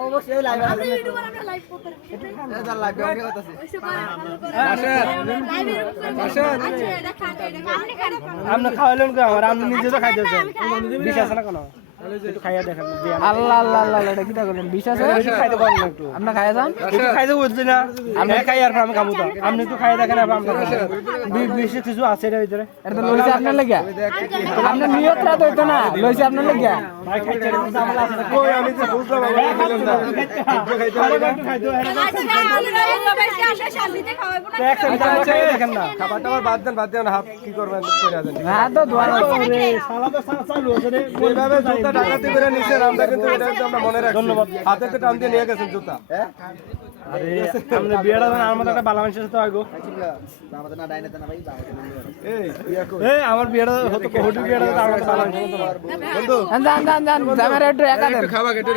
অবশ্যই লাইভ আছে আপনি খাওয়ালেন আমার আপনি নিজে তো খাইতে বিশ্বাস না কোনো খাইয়া দেখেন আল্লাহ আল্লাহ আল্লাহ এটা কি করলেন বিশ্বাস খাইতে পারেন না একটু আপনার খাইয়া যান একটু খাইতে বলছি না আমি খাই আর আমি খাবো তো আপনি একটু খাইয়া দেখেন বিশেষ কিছু আছে এর ভিতরে এটা তো লইছে আপনার লাগা আপনার নিয়তটা তো হইতো না লইছে আপনার লাগা ভাই খাইতে ঝামেলা আছে কই আমি তো বুঝলাম বাবা খেলাম না খাইতে দেখেন না খাবারটা আবার বাদ দেন হাফ কি করবেন করে দেন হ্যাঁ তো দোয়া রে শালা তো চালু হচ্ছে রে এইভাবে জুতা টাকাতে করে নিচে আমরা কিন্তু এটা তো আমরা মনে রাখি ধন্যবাদ হাতে তো টান দিয়ে নিয়ে গেছেন জুতা আরে আমরা বিয়েটা আমার মতো একটা ভালো মানুষের সাথে আইগো আমাদের না ডাইনেতে না ভাই এই আমার বিয়েটা হতো কোহটি বিয়েটা আমার ভালো মানুষের মতো বন্ধু জান জামারে একটু একা দেন খাবা একটু